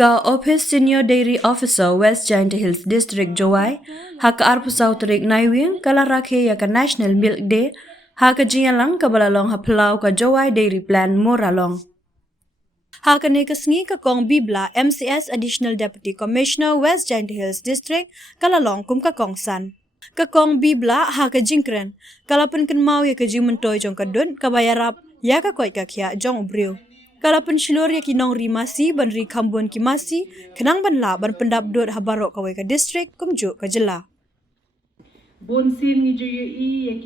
Ka Office Senior Dairy Officer West Giant Hills District Jowai, haka arpusau terik naiwing kala rakhe ya ka National Milk Day, haka jialang ka balalong haplau ka Jowai Dairy Plan moralong. Haka ne kasngi ka kong Bibla MCS Additional Deputy Commissioner West Giant Hills District kalalong kum ka kong san. Ka kong Bibla haka jingkren, kalapan kan mau ya ka jimentoy jong kadun kabayarap ya ka koy ka kya jong ubriu. Kalapan shilor ya ki nongri masi banri kambun ki masi kenang banla ban pendabdut habarok kawai ka district kumju ka jela. Bonsin ngi joyo ya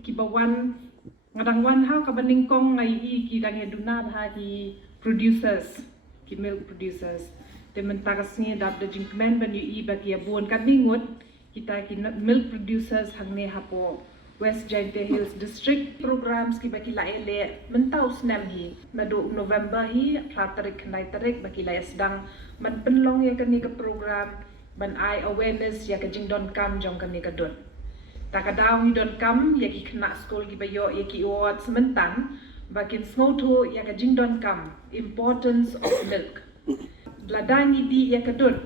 ki bawan ngadangwan ha ka baningkong ngai ki dang eduna ha ki producers ki milk producers tementakas ni dab da jingkmen ban yu ba ki bon kadingot kita ki milk producers hangne hapo West Giant Hills District programs ki baki la ele mentau snam hi madu November hi tarik nai tarik baki la sedang man penlong ya kani ka program ban ai awareness ya ka jingdon kam jong kani ka dot takadaw ni don kam ya ki kena school ki bayo ya ki award sementan bakin snowto ya ka jingdon kam importance of milk bladani di ya ka dot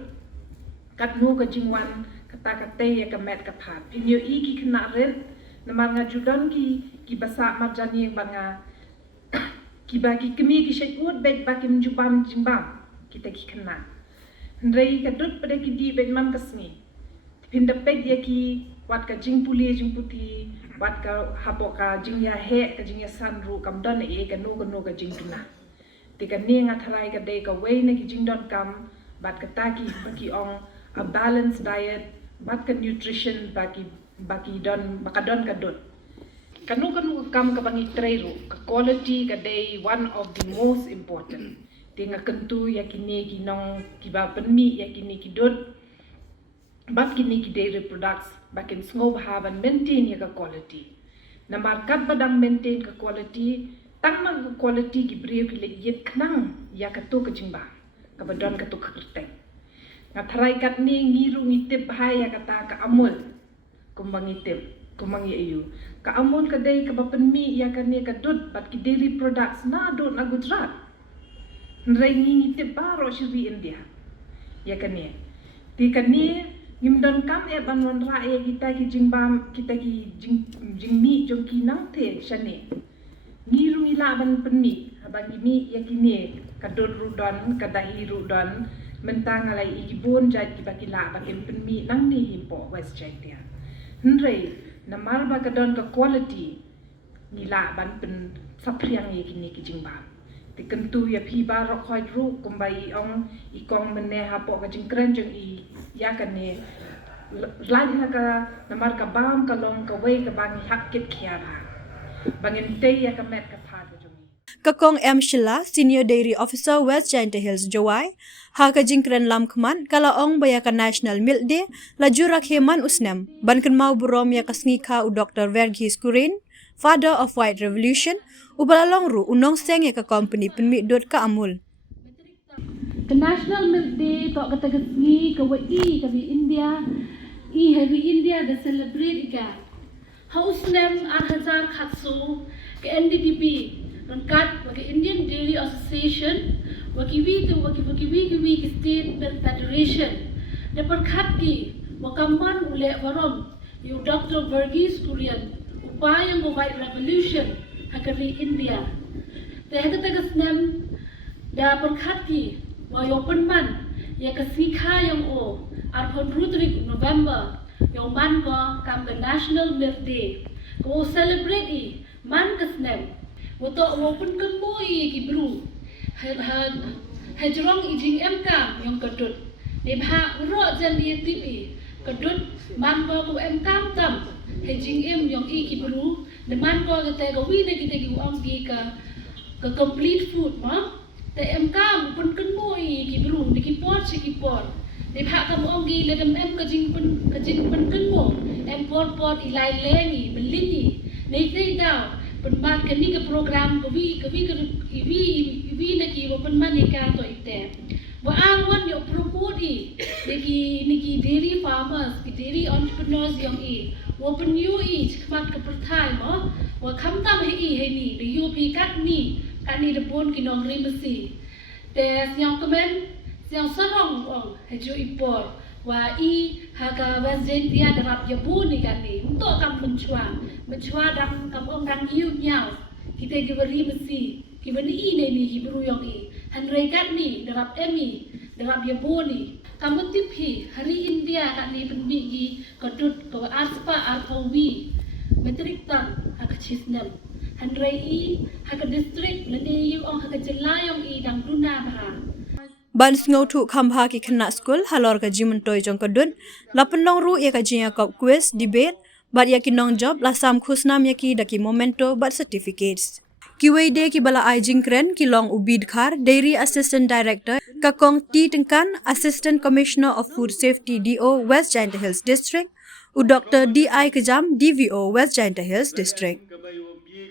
kat no ka jingwan kata kate ya ka met ka phat pinyo I ki kena red namar nga judan ki basa marjani banga ki bagi kemi ki shekut bek bakim jubam jimbam kita ki kena ndrei ka dut pada ki di bek mam kasni pinda pek ya ki wat ka jing puli jing puti wat ka hapo ka jing ya he ka jing ya sanru kam don e ka no ka jing tuna te ka ne nga tharai ka de ka wei na ki jing don kam bat ka ta ki baki ong a balanced diet bat ka nutrition baki don bakadon kadot kanu kam ka bangi trairu ka quality ka day one of the most important tinga Kyntu ya kini kinong kiba penmi ya kini kidot bat kini ki dairy products bakin snow haban maintain ya ka quality na markat badang maintain ka quality tang mag quality ki brio ki legyet knang ya ka to ka jingba ka badon ka to ka kerteng nga tharai kat ni ngiru ngitip bahaya kata ka amul kumbang itim, kumbang iu. Ka amul kadai ka bapenmi ya kan ni ka dut bat ki dairy products na dut na Gujarat. Nrai ngitip baro shiri India. Ya kan ni. Ti kan ni ngimdon kam e banwan ra e kita ki jingbam kita ki jingmi jong ki nang te shane. Ngiru ila ban penmi abang mi ya kini ka dut rudon ka dahi rudon mentang alai igibon jat ki bakila bakin penmi nang ni himpo West Giant. Nrei namar ba kadon ka quality nila ban pen sapriang ye kini ki jingba te Kyntu ya phi ba ro khoi ru kumbai ong ikong mene hapo ka jingkren jeng I ya kane lain na ka namar ka bam ka long ka wei ka bang hak kit khia ba bangin te ya ka met ka pha ka jong Kakong M. Syllad, Senior Dairy Officer West Giant Hills Jowai, haka jingkren lam kman kalaong bayaka National Milk Day laju rakheman usnem bankan mau burom ya kasngika u Dr. Verghese Kurin, Father of White Revolution, ubalalong ru unong seng ya ka company penmidot ka amul. The National Milk Day to katagasngi ka wai kami India heavy India the celebrate ka. Hausnem arhazar khatsu ke NDDP rangkat bagi Indian Dairy Association wakiwi ki State Milk Federation dapat ki wakamban ule warom yu Dr. Verghese Kurin upaya ng White Revolution hakari India tehta tagasnem dapat ki wayopen man ya kasika yang o arpon rutrik November yung man ko kam the National Milk Day ko celebrate man kasnem wato open kan mo ki bru hajrong ijing emkam yung kadut debha ro jan di tv kadut man ko emkam tam hajing em yung ki bru de man ko te go wi ne ki ang gi ka complete food ma te emkam pun kan mo ki bru ki por debha kam ang gi ledam em ka jing pun kan mo em por ilai lengi belini nei sei daw penman kini ke program kawi na ki penman ika to ite wa angwan yo propodi niki dairy farmers ki dairy entrepreneurs yang wa penyu kmat ke perthai mo wa khamtam he ni de UP kat ni de bon ki nongri masi te yang komen Siang sarong hejo ipor wa haga wazen dia darab yabu ni kan ni untuk kam menchua dam kam dang iu nyau kita diberi mesi kibani ni hibru yang han rekat ni darab darab yabu ni kamu tipi hari India kan ni penbigi kodut ko aspa arpawi metrik tan hak chisnam han rei hak district lene yu hak jelayong dang duna bah Ban ngau thu khamha ki khana school halor ka jimun toy jong ka dun lapan long ru ya ka jiya kop quiz debate bat ya ki nong job la sam khusnam ya ki daki momento bat certificates kiwei de ki bala ai jingkren ki long ubid khar dairy assistant director ka kong ti tengkan assistant commissioner of food safety DO West Giant Hills district u Dr. DI Kejam DVO West Giant Hills district